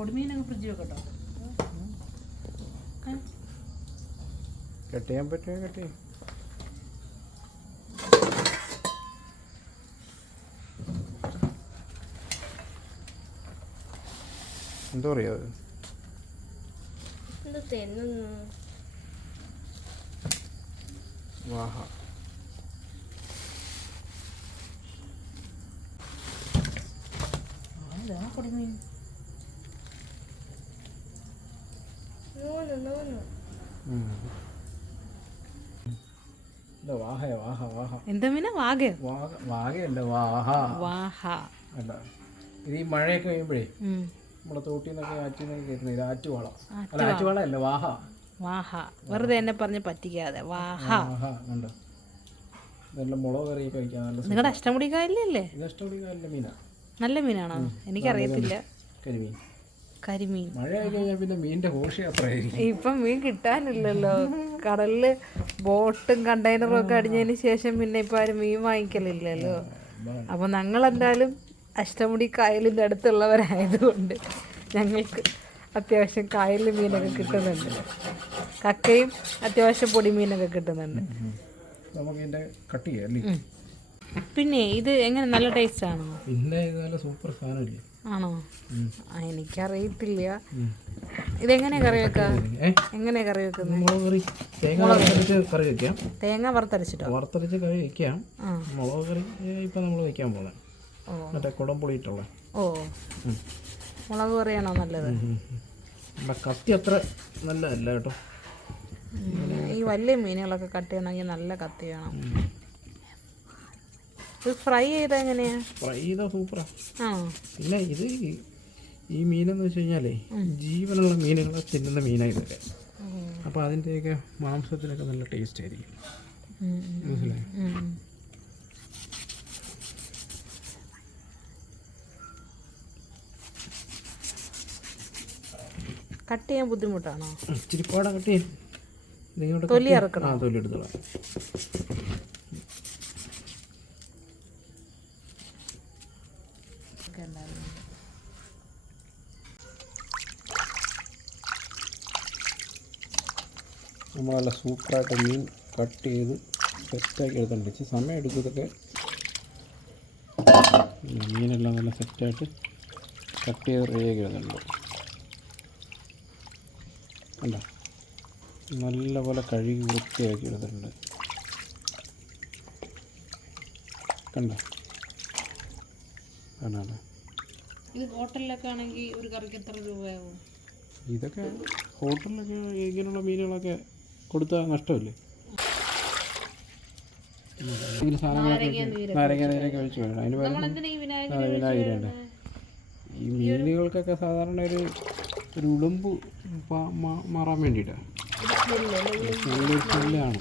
പൊടിമീനൊക്കെ ഫ്രിഡ്ജിൽ വെക്കട്ടോ? കട്ട് ചെയ്യാൻ പറ്റുമോ കട്ട് ചെയ്യാം എന്താ പറയുക അത്? വാഹ. പൊടിമീൻ എന്താ മീന? വാഹ വാഹ. വാഹ. അല്ല ഇത് ഈ മഴയൊക്കെ കഴിയുമ്പോഴേ. നമ്മുടെ തോട്ടിൽ നിന്നൊക്കെ ആറ്റിൽ നിന്നൊക്കെ കയറ്റുന്നത് ഇത് ആറ്റുവാള. ആറ്റുവാള. അല്ല ആറ്റുവാള. അല്ല വാഹ. വാഹ. വെറുതെ എന്നെ പറഞ്ഞ് പറ്റിക്കാതെ. വാഹ. വാഹ ഉണ്ട് നല്ല മുളക് കറി കഴിക്കാൻ നല്ല. നിങ്ങളുടെ അഷ്ടമുടി കായലല്ലേ ഇത് മീനാ. നല്ല മീനാണോ? എനിക്കറിയത്തില്ല. കരിമീൻ. കരിമീൻ. മഴ കഴിഞ്ഞാൽ പിന്നെ മീനിന്റെ ഇപ്പം മീൻ കിട്ടാനില്ലല്ലോ. കടലിൽ ബോട്ടും കണ്ടെയ്നറും ഒക്കെ അടിഞ്ഞതിന് ശേഷം പിന്നെ ഇപ്പം ആരും മീൻ വാങ്ങിക്കലില്ലല്ലോ. അപ്പോൾ ഞങ്ങൾ എന്തായാലും അഷ്ടമുടി കായലിന്റെ അടുത്തുള്ളവരായതുകൊണ്ട് ഞങ്ങൾക്ക് അത്യാവശ്യം കായലിൽ മീനൊക്കെ കിട്ടുന്നുണ്ട്. കക്കയും അത്യാവശ്യം പൊടിമീനൊക്കെ കിട്ടുന്നുണ്ട്. നമുക്ക് കട്ട് ചെയ്യാം. പിന്നെ ഇത് എങ്ങനെ നല്ല ടേസ്റ്റ് ആണോ? പിന്നെ ഇത് നല്ല സൂപ്പർ സാധനമല്ലേ ആണോ? എനിക്കറിയത്തില്ല. ഇതെങ്ങനെ കറി വെക്കാം? എങ്ങനെ കറി വെക്കുന്നത് മുളക് കറി തേങ്ങ വറുത്തരച്ച് കറി വെക്കാം. തേങ്ങ വറുത്തരച്ചിട്ടോ? വറുത്തരച്ച് കറി വെക്കാം. മുളക് കറി ഇപ്പം നമ്മൾ വെക്കാൻ പോകുന്നത് മറ്റേ കുടംപുളിയിട്ടുള്ള ഓ. മുളക് കറിയാണോ നല്ലത്? നമ്മുടെ കത്തി അത്ര നല്ലതല്ല കേട്ടോ. ഈ വലിയ മീനുകളൊക്കെ കട്ട് ചെയ്യണമെങ്കിൽ നല്ല കത്തി വേണം. ഇത് ഫ്രൈ ചെയ്ത എങ്ങനെയാ? ഫ്രൈ ചെയ്ത സൂപ്പറാ പിന്നെ ഇത് ഈ- മീനെന്ന് വെച്ച് കഴിഞ്ഞാലേ ജീവനുള്ള മീനുകളെ തിന്നുന്ന മീനായിരുന്നു അപ്പോൾ അതിന്റെയൊക്കെ മാംസത്തിനൊക്കെ നല്ല ടേസ്റ്റ് ആയിരിക്കും. മനസ്സിലായി. കട്ട് ചെയ്യാൻ ബുദ്ധിമുട്ടാണോ? ഇച്ചിരി പാടാ കട്ട് നിങ്ങളുടെ തൊലി ഇറക്കണം ആ തൊലി എടുത്തോളാം. ഒക്കെ ഉണ്ടായിരുന്നു. നമ്മൾ നല്ല സൂപ്പറായിട്ട് മീൻ കട്ട് ചെയ്ത് സെറ്റാക്കി എടുത്തിട്ടുണ്ട്. ഇച്ചിരി സമയം എടുക്കും മീനെല്ലാം നല്ല സെറ്റായിട്ട് കട്ട് ചെയ്ത് റെഡിയാക്കി എടുത്തിട്ടുണ്ട്. നല്ല നല്ലപോലെ കഴുകി വൃത്തിയാക്കി എടുത്തിട്ടുണ്ട്. കണ്ടോ? കണ്ടാ ഇത് ഹോട്ടലിലൊക്കെ ആണെങ്കിൽ ഒരു കറിക്ക് എത്ര രൂപയാവും? ഇതൊക്കെ ഹോട്ടലിലൊക്കെ ഇങ്ങനെയുള്ള മീനുകളൊക്കെ കൊടുത്താൽ നഷ്ടമല്ലേ? ഈ മീനുകൾക്കൊക്കെ സാധാരണ ഒരു ഒരു ഉളുമ്പ് മാറാൻ വേണ്ടിയിട്ടാണ് നല്ലൊരു സ്മെല്ലാണ്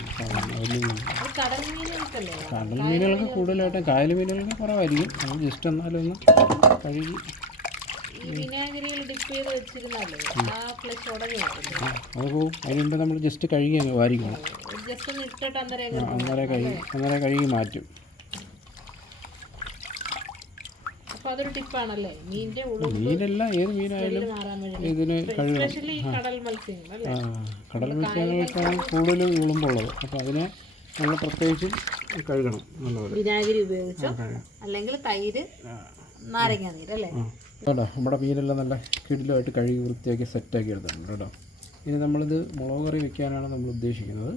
കടൽ മീനുകൾക്ക് കൂടുതലായിട്ടും കായൽ മീനുകൾക്ക് കുറവായിരിക്കും. നമ്മൾ ജസ്റ്റ് എന്നാലും ഒന്ന് കഴുകി അത് പോവും അതിനുണ്ട് നമ്മൾ ജസ്റ്റ് കഴുകി അങ്ങ് വാരിക്കണം അന്നേരം കഴുകി അന്നേരം കഴുകി മാറ്റും. അപ്പൊ അതൊരു ടിപ്പാണല്ലേ മീനിന്റെ മീനല്ല ഏത് മീനായാലും ഇതിന് കഴുകണം സ്പെഷ്യലി കടൽ മത്സ്യങ്ങൾ അല്ലേ? കടൽ മത്സ്യങ്ങൾക്കാണ് കൂടുതലും ഉളുമ്പുള്ളത്. അപ്പോൾ അതിനെ നമ്മൾ പ്രത്യേകിച്ചും കഴുകണം നല്ലപോലെ. വിനാഗിരി ഉപയോഗിച്ചോ? അല്ലെങ്കിൽ തൈര് നാരങ്ങ നീര് അല്ലേ? കേട്ടോ നമ്മുടെ മീനെല്ലാം നല്ല കിടിലുമായിട്ട് കഴുകി വൃത്തിയാക്കി സെറ്റാക്കി എടുത്തിട്ടുണ്ട് കേട്ടോ. ഇനി നമ്മളിത് മുളക് കറി വെക്കാനാണ് നമ്മൾ ഉദ്ദേശിക്കുന്നത്.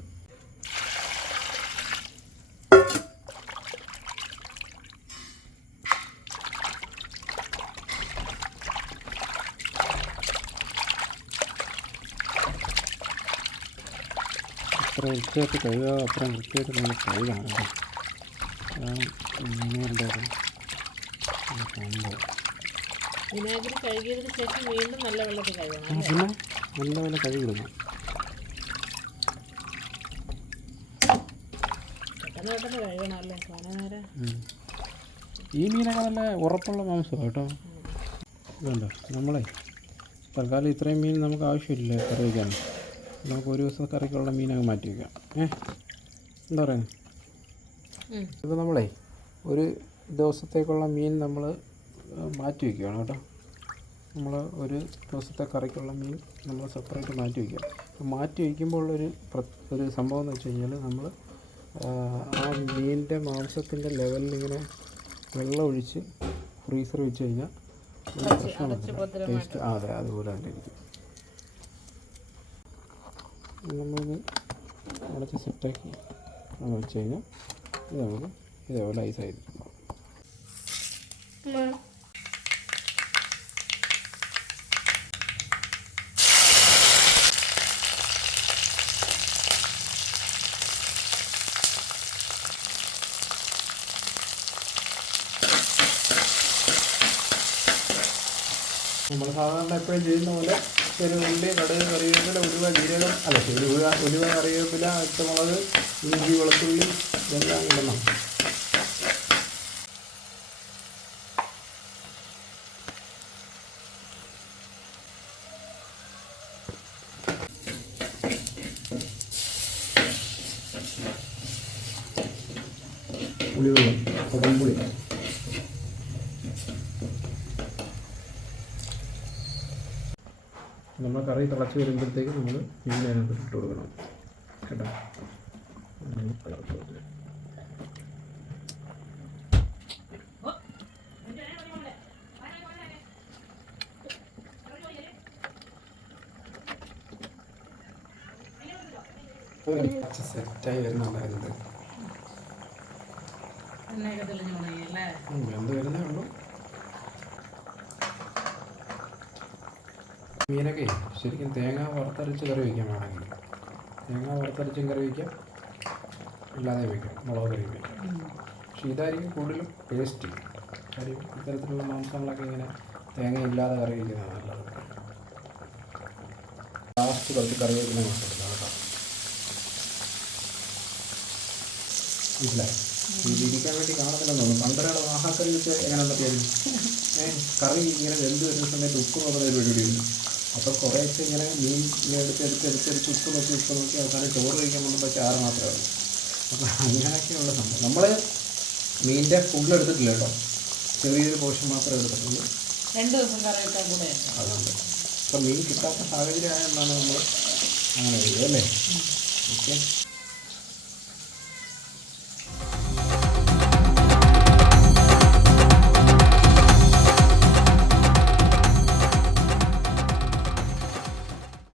എത്ര വൃത്തിയായിട്ട് കഴുകുക അത്ര വൃത്തിയായിട്ട് നമ്മൾ കഴുകണം കേട്ടോ അതാണ് മീനുകളുടെ ഒരു സംഭവം. വിനാഗിരി കഴുകിയതിന് ശേഷം വീണ്ടും നല്ല വെള്ളത്തിൽ കഴുകണം പിന്നെ നല്ലപോലെ നേരം. ഈ മീനൊക്കെ നല്ല ഉറപ്പുള്ള മാംസമാണ് കേട്ടോ. ഇതുണ്ടോ? നമ്മളെ തൽക്കാലം ഇത്രയും മീൻ നമുക്ക് ആവശ്യമില്ല കറി വയ്ക്കാൻ. നമുക്ക് ഒരു ദിവസം കറിക്കുള്ള മീനൊക്കെ മാറ്റി വയ്ക്കാം ഏ? എന്താ പറയുന്നത് ഇത് നമ്മളെ ഒരു ദിവസത്തേക്കുള്ള മീൻ നമ്മൾ മാറ്റി വയ്ക്കുകയാണ് കേട്ടോ. നമ്മൾ ഒരു ദിവസത്തെ കറിക്കുള്ള മീൻ നമ്മൾ സെപ്പറേറ്റ് മാറ്റി വയ്ക്കുക മാറ്റി വയ്ക്കുമ്പോൾ ഒരു പ്ര- ഒരു സംഭവം എന്ന് വെച്ച് കഴിഞ്ഞാൽ നമ്മൾ ആ മീനിന്റെ മാംസത്തിന്റെ ലെവലിൽ ഇങ്ങനെ വെള്ളം ഒഴിച്ച് ഫ്രീസർ വെച്ച് കഴിഞ്ഞാൽ പ്രശ്നമില്ല ടേസ്റ്റ് അതെ അതുപോലെ തന്നെ ഇരിക്കും. നമ്മളിത് അടച്ച് സെറ്റാക്കി നമ്മൾ വെച്ച് കഴിഞ്ഞാൽ ഇത് നമുക്ക് ഇതേപോലെ ഐസ് ആയിരിക്കും നമ്മൾ സാധാരണ എപ്പോഴും ചെയ്യുന്ന പോലെ ചെറിയ ഉള്ളി കടുക് കറിവേപ്പില ഉലുവ ജീരകം അല്ല ഉലുവ ഉലുവ കറിവേപ്പില പച്ചമുളക് ഇഞ്ചി വെളുത്തുള്ളി ഇതെല്ലാം ഇടണം. പുളിവെള്ളം കൊടംപുളി. നമ്മൾ കറി തിളച്ച് വരുമ്പോഴത്തേക്ക് നമ്മൾ മീൻ അതിനകത്ത് ഇട്ട് കൊടുക്കണം. കേട്ടോ? സെറ്റായി വരുന്നുണ്ടായിരുന്നത് എന്ത് വരുന്നേ ഉള്ളൂ. മീനൊക്കെ ശരിക്കും തേങ്ങ വറുത്തരച്ച് കറി വയ്ക്കാൻ വേണമെങ്കിൽ. തേങ്ങ വറുത്തരച്ചും കറി വയ്ക്കാം. അല്ലാതെ വയ്ക്കാം. മുളക് കറി വയ്ക്കാം. പക്ഷെ ഇതായിരിക്കും കൂടുതലും ടേസ്റ്റ് കാര്യം ഇത്തരത്തിലുള്ള മാംസങ്ങളൊക്കെ ഇങ്ങനെ തേങ്ങ ഇല്ലാതെ കറി വയ്ക്കുന്നതാണ് നല്ലത് ലാസ്റ്റ് കുറച്ച് കറി വയ്ക്കുന്ന മാസം എടുക്കാം കേട്ടോ. മനസ്സിലായി? ഇത് ഇരിക്കാൻ വേണ്ടി കാണത്തില്ലെന്ന് തോന്നുന്നു. പണ്ടൊരാൾ വാഹാക്കറി വെച്ച് എങ്ങനെ പറ്റിയായിരുന്നു ഏഹ് കറി ഇങ്ങനെ വെന്ത് വരുന്ന സമയത്ത് ഉപ്പ് നോക്കുന്ന ഒരു പരിപാടിയുണ്ട് അപ്പോൾ കുറേയൊക്കെ ഇങ്ങനെ മീൻ എടുത്ത് എടുത്ത് എടുത്ത് എടുത്ത് ഉപ്പ് നോക്കി ഉപ്പ് നോക്കി അവസാനം ചോറ് കഴിക്കാൻ വന്നപ്പോൾ ചാറ് മാത്രമേ ഉള്ളൂ. അപ്പോൾ അങ്ങനെയൊക്കെയുള്ള സംഭവം. നമ്മൾ മീനിന്റെ ഫുൾ എടുത്തിട്ടില്ല കേട്ടോ. ചെറിയൊരു പോഷൻ മാത്രമേ എടുത്തിട്ടുള്ളൂ. രണ്ട് ദിവസം കറി വെക്കാൻ കൂടെ അതുകൊണ്ട്. അപ്പം മീൻ കിട്ടാത്ത സാഹചര്യം ആയതുകൊണ്ടാണ് നമ്മൾ അങ്ങനെ ചെയ്യുക അല്ലേ? ഓക്കെ.